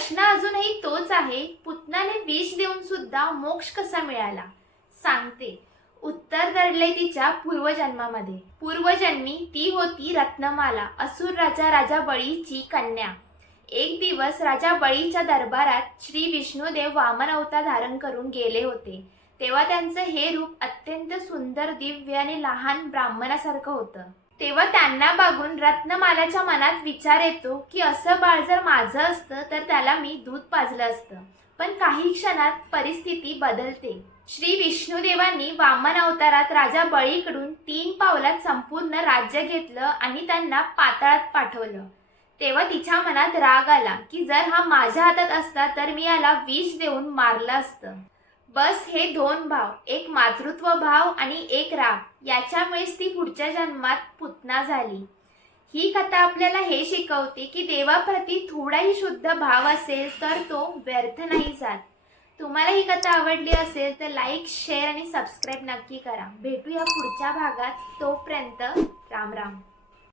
प्रश्न अजूनही तोच आहे, पुतनाने विष देऊन सुद्धा मोक्ष कसा मिळाला? सांगते. उत्तर दडले तिच्या पूर्वजन्मामध्ये. पूर्वजन्मी ती होती रत्नमाला, असुर राजा बळीची कन्या. एक दिवस राजा बळीच्या दरबारात श्री विष्णुदेव वामन अवतार धारण करून गेले होते. तेव्हा त्यांचं हे रूप अत्यंत सुंदर, दिव्य आणि लहान ब्राह्मणासारखं होतं. तेव्हा त्यांना बघून रत्नमालाच्या मनात विचार येतो की असं बाळ जर माझं असतं तर त्याला मी दूध पाजलं असतं. पण काही क्षणात परिस्थिती बदलते. श्री विष्णुदेवांनी वामन अवतारात राजा बळीकडून 3 पावलात संपूर्ण राज्य घेतलं आणि त्यांना पाताळात पाठवलं. तेव्हा तिच्या मनात राग आला की जर हा माझ्या हातात असता तर मी याला विष देऊन मारलं असतं. बस हे 2 भाव, एक मातृत्व भाव आणि एक राग, याच्यामुळेच ती पुढच्या जन्मात पुतना झाली. ही कथा आपल्याला हे शिकवते की देवाप्रती थोडाही शुद्ध भाव असेल तर तो व्यर्थ नाही जात. तुम्हाला ही कथा आवडली असेल तर लाईक, शेअर आणि सबस्क्राईब नक्की करा. भेटूया पुढच्या भागात. तोपर्यंत राम राम.